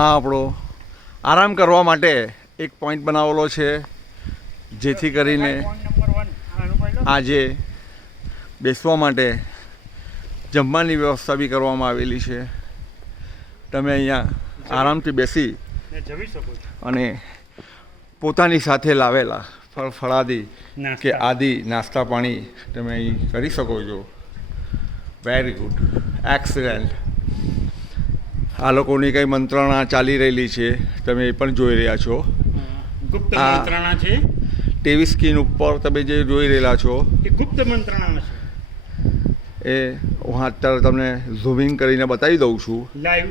આ આપણો આરામ કરવા માટે એક પોઈન્ટ બનાવેલો છે, જેથી કરીને આજે બેસવા માટે જમવાની વ્યવસ્થા બી કરવામાં આવેલી છે. તમે અહીંયા આરામથી બેસી અને પોતાની સાથે લાવેલા ફળાદી કે આદિ નાસ્તા પાણી તમે અહીં કરી શકો છો. Very good, excellent. આ લોકોની કંઈ મંત્રણા ચાલી રહેલી છે, તમે એ પણ જોઈ રહ્યા છો. ગુપ્ત મંત્રણા છે. ટીવી સ્ક્રીન ઉપર તમે જે જોઈ રહેલા છો એ ગુપ્ત મંત્રણા છે. એ હું અત્યારે તમને ઝૂમિંગ કરીને બતાવી દઉં છું લાઈવ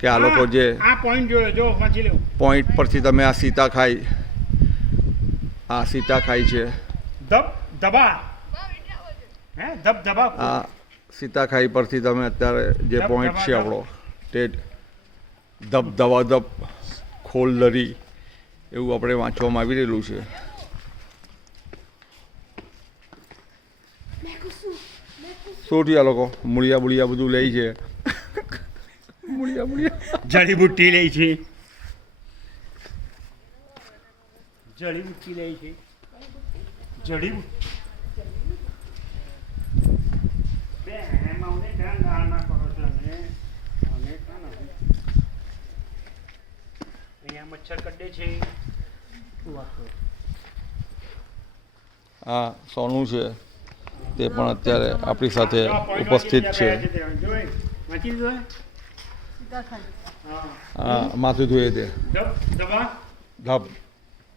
કે આ લોકો જે આ પોઈન્ટ જો વાંચી લો. પોઈન્ટ પરથી તમે આ સીતાખાઈ છે. ધબધબા હે ધબધબા આ સીતાખાઈ પરથી તમે અત્યારે જે પોઈન્ટ છે આપણો તે ધબ ખોલ દરી એવું આપણે વાંચવામાં આવી રહેલું છે. શું થયું? આ લોકો મૂળિયા બધું લે છે. જડીબુટ્ટી લે છે. જડીબુટ્ટી લે છે. અહીંયા મચ્છર કડે છે. આ સોનું છે, તે પણ અત્યારે આપણી સાથે ઉપસ્થિત છે. હા, માથું ધોઈએ તે ધબ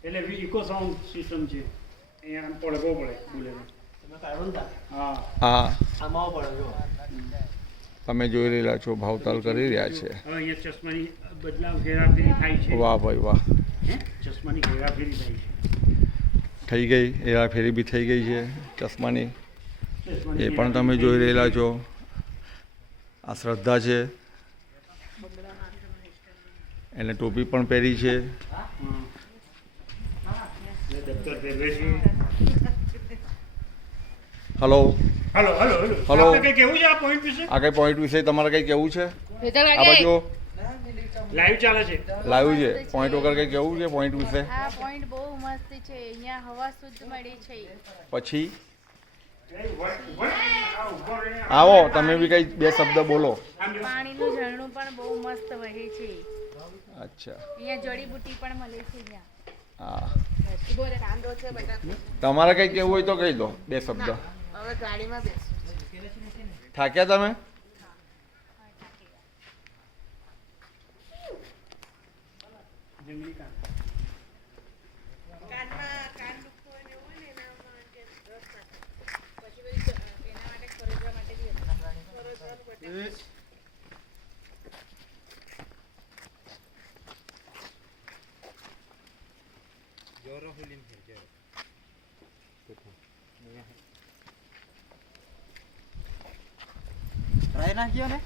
એટલે ઇકો સાઉન્ડ સિસ્ટમ છે. અહીંયા પડવો પડે બોલે. હા, તમે જોઈ રહેલા છો, ભાવતાલ કરી રહ્યા છે. અહીંયા ચશ્માની બદલાવ ફેરાફેરી થાય છે. વાહ ભાઈ વાહ, ચશ્માની ફેરાફેરી થાય છે. થઈ ગઈ, હેરાફેરી બી થઈ ગઈ છે ચશ્માની. એ પણ તમે જોઈ રહેલા છો. આ શ્રદ્ધા છે, એને ટોપી પણ પહેરી છે. હલો હલો કઈ કેવું છે આ પોઈન્ટ વિશે? આ કઈ પોઈન્ટ વિશે તમારે કઈ કેવું છે? આ બાજુ લાઈવ ચાલે છે. લાઈવ છે. પોઈન્ટ વગર કઈ કેવું છે પોઈન્ટ વિશે? આ પોઈન્ટ બહુ મસ્ત છે. અહીંયા હવા શુદ્ધ મળે છે. પછી આવો, તમે બી કઈ બે શબ્દ બોલો. પાણીનું ઝરણું પણ બહુ મસ્ત વહે છે. અચ્છા, અહીંયા જડીબુટ્ટી પણ મળે છે. અહીંયા હા. તમારે કઈ કેવું હોય તો કહી દો, બે શબ્દ. હવે ગાડીમાં બેસો. થાક્યા તમે? ટ્રાય નાખ્યો ને.